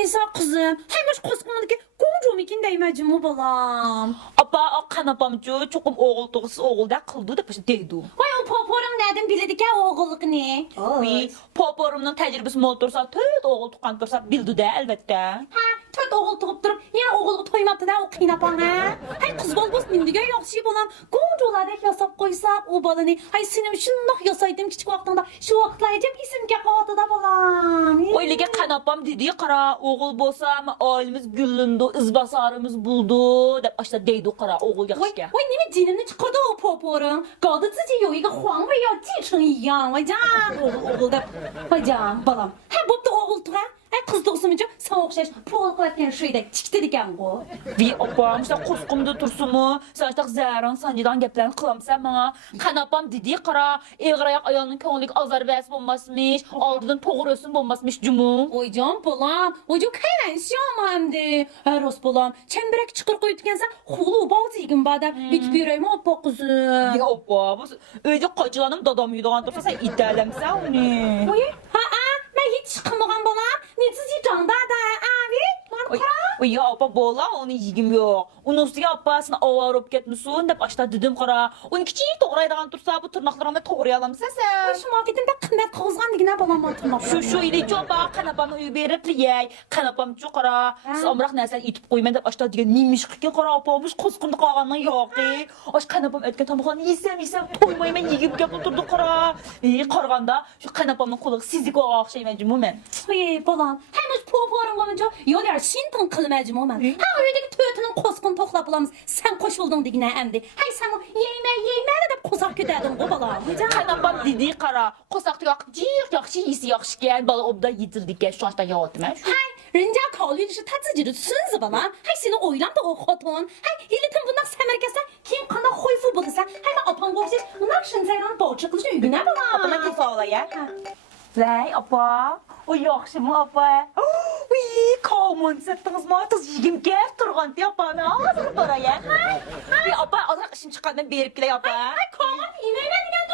Neyse kızım. Hem şu koskumdaki koncum ikin değmecim mi balam? Apa o kanapamcı çokum oğul doğusu oğul da kıldı da paşa deydi. Vay o poporum nereden bildik ya oğulluk ne? Ve poporumның tecrübesi mol dursa tüt oğul tukan dursa bildi de elbette. Ha, tört oğul tuğup durup yine oğulu toymadı da o kıynapan ha. Hay kız bol bos mindiga yaxşı bolan goncolardek yasap koysak o balını. Hay senim şundak yasaydım küçük vaktında şu vaktlayacağım isimge kaldı da balam. Oylige kanapam dedi qara oğul bolsa ailemiz güllündü, izbasarımız buldu dep aşta deydi qara oğul yaxşıga. Vay ne cinimni çıkardı o poporun.搞得自己有一个皇位要继承一样。Vay can oğul da. Vay can balam. Ha bu da oğul tuğa. Ay kız doğsumunca sen okşaş pol kılatken şeyde çıktı diken bu. Ve opam işte kuskumda tursumu, saçtak zəran sancıdan geplerini kılamsan bana. Kanapam dedi qara eğrayak ayağının köngülük azar bəs bombasmış, aldıdan toğrösün bombasmış cumu. Oy can balam. Oy can kaynaşyam hem de. Her os balam. Çemberek çıkır koyutkensen hulu bal zeygin bada. Bit bireyim oppa kızım. Ya opa, bu öyle kaçılanım dadam yudan dursa sen iddialemsen onu. Oy ha ben hiç çıkmagan balam. Ne sizi canda da abi. Lan kara. Ya apa bola onu yigim yok. Onun üstüge apasını avarıp getmişsin de başta dedim qara. Onu küçük toğraydan dursa bu tırnaklarını toğrayalamsan sen. Şu marketimde kıymet kavuzgan digine balam atma. Şu ile çoba kanapamı überip liyay. Kanapam çok qara. Samraq nəsən itib qoyman da başta degan neymiş qıkken qara apamış qusqundu qağanın yok. Aş kanapam ötken tamaqan yesem toymayman yigib gap oturdu qara. Qarğanda şu kanapamın quluq sizik o axşayman cümümən. Oy balam. Henüz poporum olunca yol yer şintin kılmacım o men. Ha öydeki tüytünün koskun toxlap bulamız. Sen koşuldun digine emdi. Hay sen o yeyme de kosak küdədin o balam. Kanapam dedi qara. Qosaq yaxşı yisi yaxşı gel bala obda yedirdik gel şu açta yağıtma. 嗨，人家考虑的是他自己的孙子吧啦，还是那oylan da o hatun. Hay, ilitin bundan semerkesen kim kana hoyfu bulursa, hay ka apan gofsi bundan şıncayran balçıklı şu ügüne ba la. Apana kifa ola ya? Vay apa. O yaxşı mı apa? Uy, komun settiniz mi? Tız yigim gel turgan diye apana. Ağzını para ya. Uy apa azrak işim çıkardan berip gile apa. Hay, koman ineğine digen